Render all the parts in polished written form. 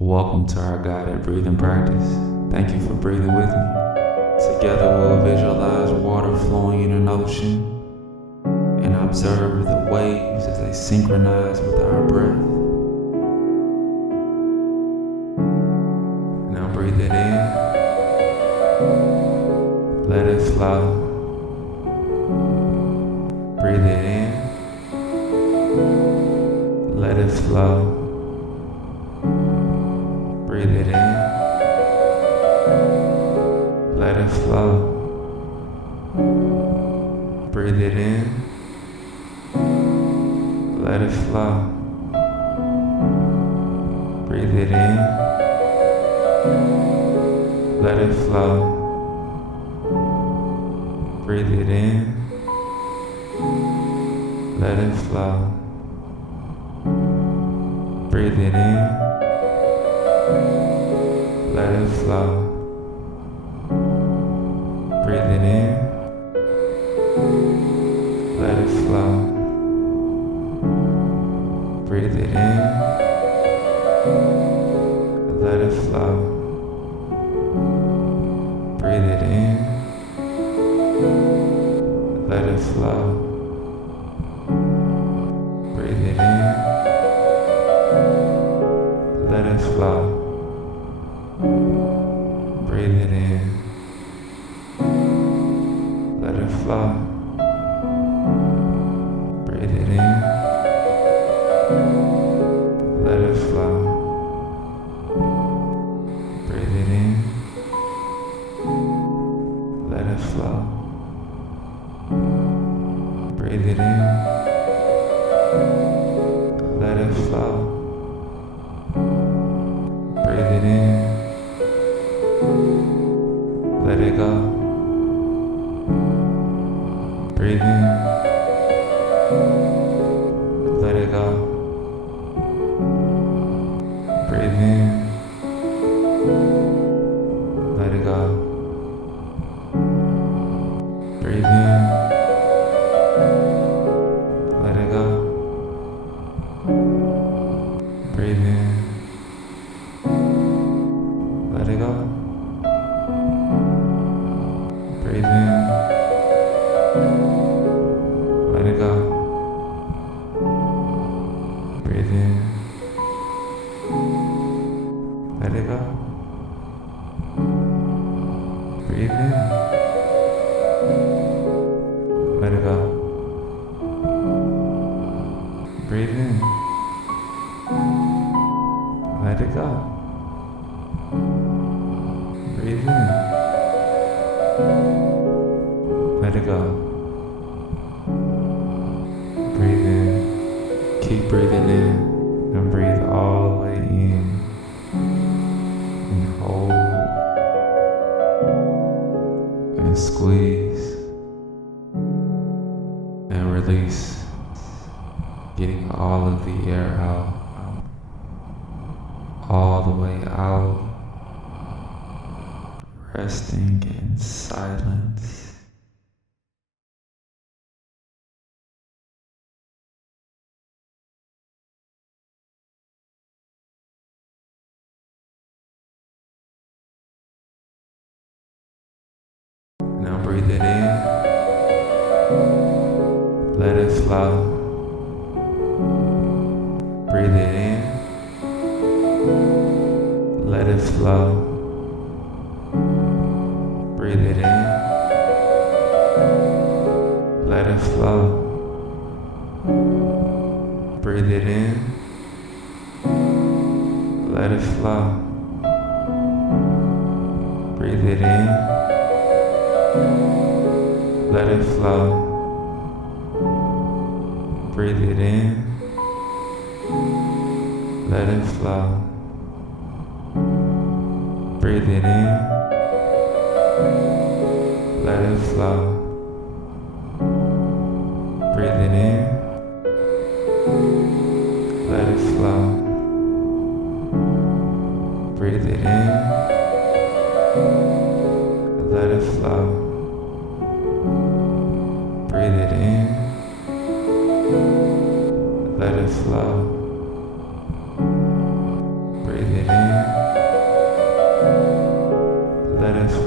Welcome to our guided breathing practice. Thank you for breathing with me. Together we'll visualize water flowing in an ocean and observe the waves as they synchronize with our breath. Now breathe it in. Let it flow. Breathe it in. Let it flow. Breathe it in. Let it flow. Breathe it in. Let it flow. Breathe it in. Let it flow. Breathe it in. Let it flow. Breathe it in. Let it flow. Breathe it in. Let it flow. Breathe it in. Let it flow. Breathe it in. Let it flow. Breathe it in. Let it flow. Breathe it in. Let it flow. Breathe it in. Let it flow. Breathe it in. Let it flow. Breathe it in. Let it flow. Breathe it in. Let it go. Breathe in. Let it go. Breathe in. Let it go. Breathe in. Let it go. Breathe in. Let it go. Breathe in. Let it go. Breathe in. Let it go. Breathe in. Let it go. Breathe in. Let it go. Breathe in. Let it go. Breathe in. Keep breathing in and breathe all the way in. And hold and squeeze and release, getting all of the air out, all the way out, resting in silence. Now breathe it in. Let it flow. Breathe it in. Let it flow. Breathe it in. Let it flow. Breathe it in. Let it flow. Breathe it in. Let it flow. Breathe it in. Let it flow. Breathe it in. Let it flow. Breathe it in. Let it flow. Breathe it in. Let it flow. Breathe it in. Let it flow. Breathe it in.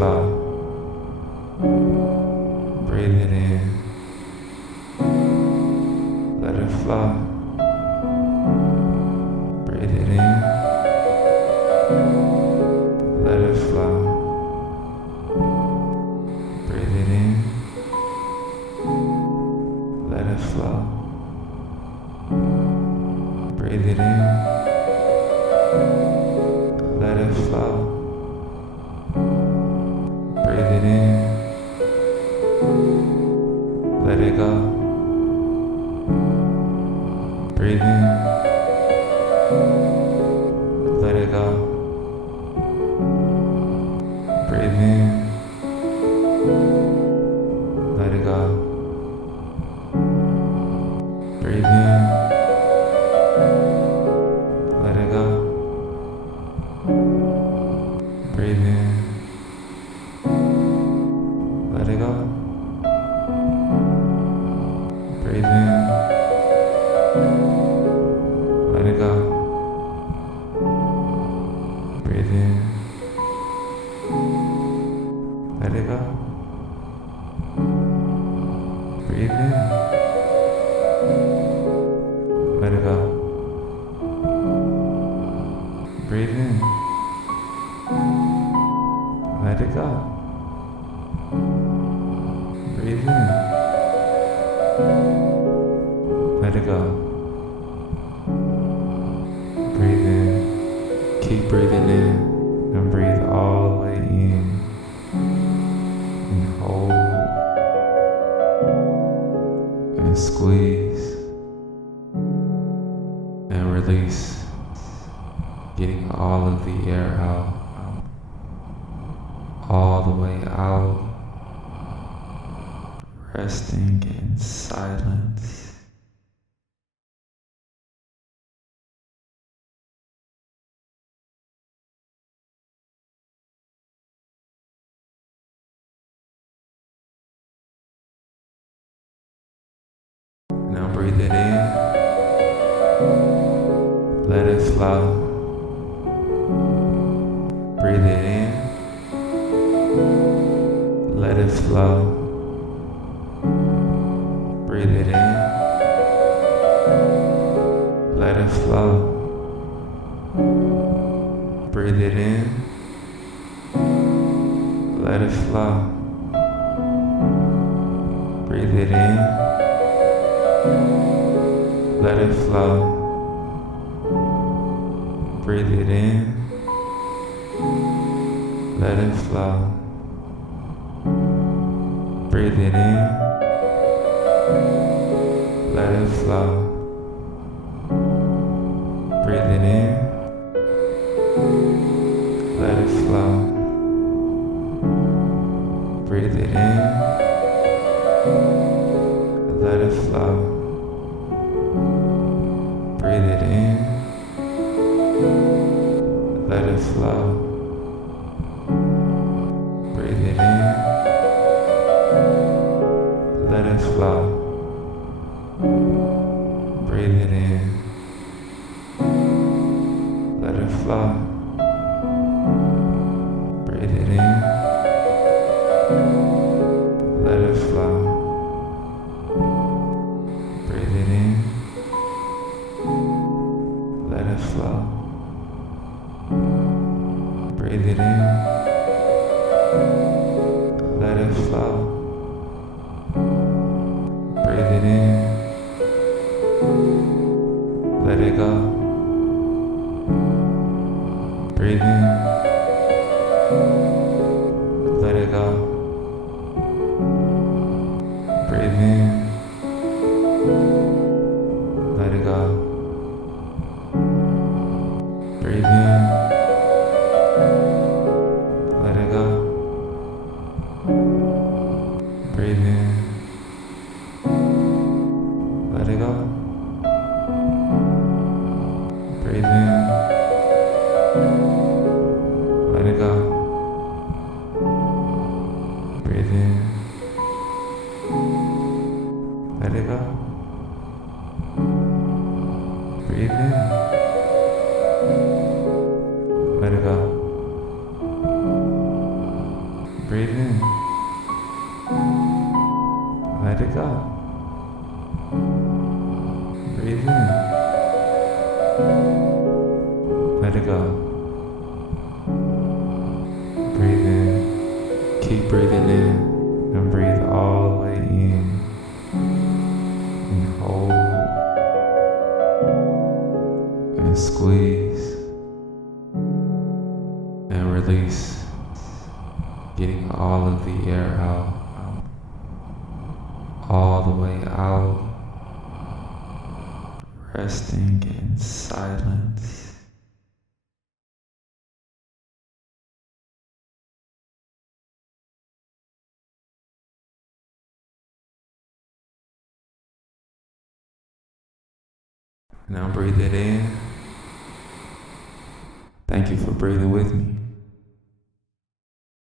flow. Breathe it in. Let it flow. Breathe it in. Let it flow. Breathe it in. Let it flow. Breathe it in. Let it flow. Breathe it in. Let it go. Breathe in. Let it go. Breathe in. Let it go. Breathe in. Let it go. Breathe in. Let it go. Breathe in. Let it go. Breathe in. Let it go. Breathe in. Let it go. Breathe in. Let it go. Breathe in. Let it go. Breathe in. Keep breathing in and breathe all the way in. And hold and squeeze and release, getting all of the air out, all the way out, resting in silence. Now breathe it in, let it flow. Breathe it in, let it flow. Breathe it in, let it flow. Breathe it in, let it flow. Breathe it in, let it flow. Breathe it in, let it flow. Breathe it in, let it flow. Breathe it in, let it flow. Breathe it in, let it flow. Breathe it in, let it flow. Breathe it in, let it flow. Breathe it in, let it flow. Breathe it in, let it flow. Breathe it in, let it flow. Breathe it in, let it flow. Breathe it in, let it go. Breathe in, let it go. Breathe in, let it go. Breathe in, let it go. Breathe in, let it go. Breathe in, let it go. Breathe in, let it go. Breathe in, let it go. Breathe in. Let it go. Breathe in. Let it go. Breathe in. Keep breathing in and breathe all the way in. And hold and squeeze and release, getting all of the air out, all the way out, resting in silence. Now breathe it in. Thank you for breathing with me.